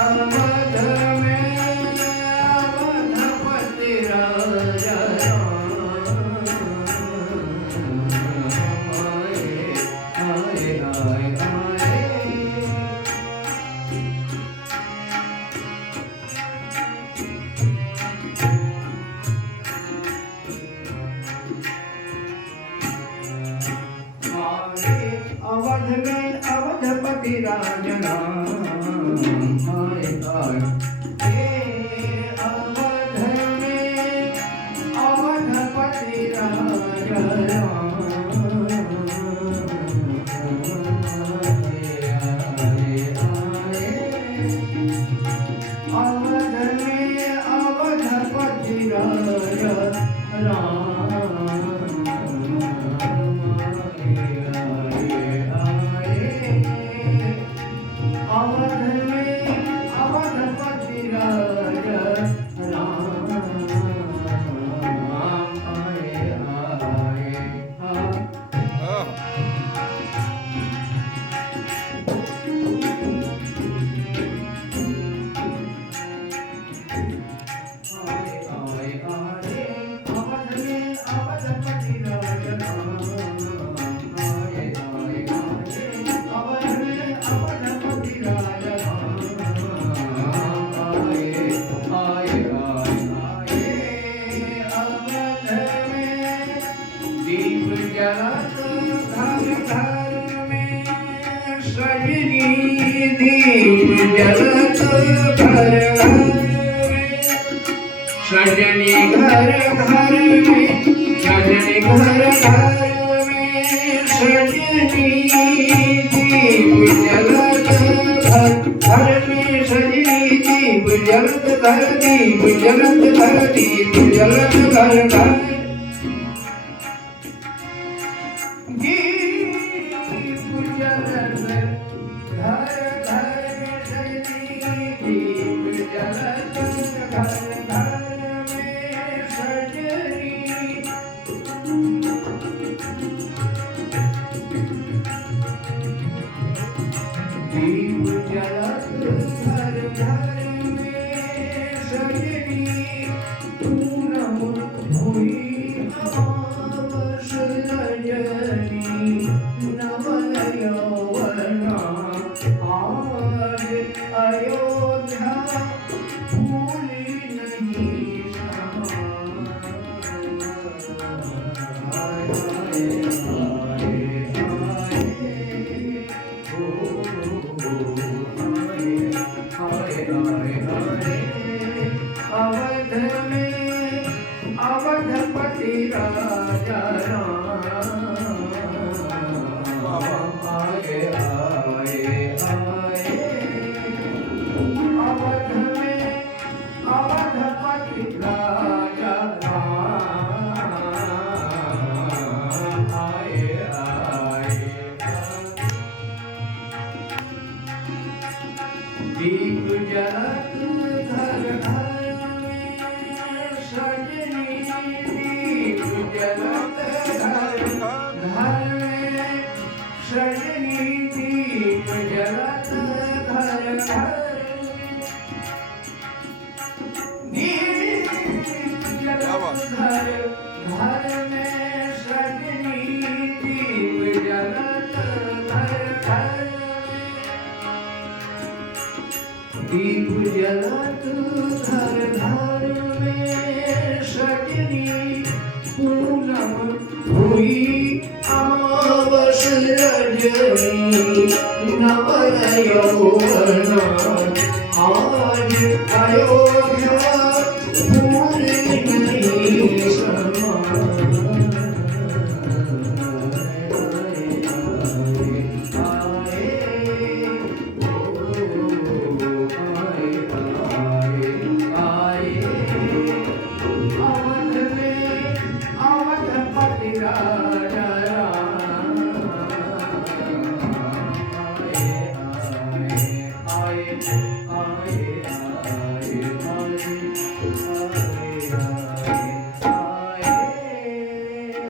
अवध में अवधपति राजा आए आए आए अवध में अवधपति राजना आए आए अवध में अवधपति राजना अवध में अवधपति राजा राम सजनी घर घर में सजनी घर घर में सजनी दीप जलत घर में सजनी दीप जलत घर दीप जलत घर दीप जलत घर घर दीप जलत घर घर में सजनी पूनम हुई अमावस रजनी नवल यौवना आज अयोध्या भूली नहीं अवध में अवधपति राजा राम आए आए आए अवध में अवधपति राजा राम आए आए दीप जलत घर घर में सजनी दीप जलत घर घर में सजनी दीप जलत घर घर दीप जलत घर घर में सजनी दीप जलत घर घर दीप जलत घर घर में सजनी पूनम हुई अमावस रजनी नवल यौवना आज अयोध्या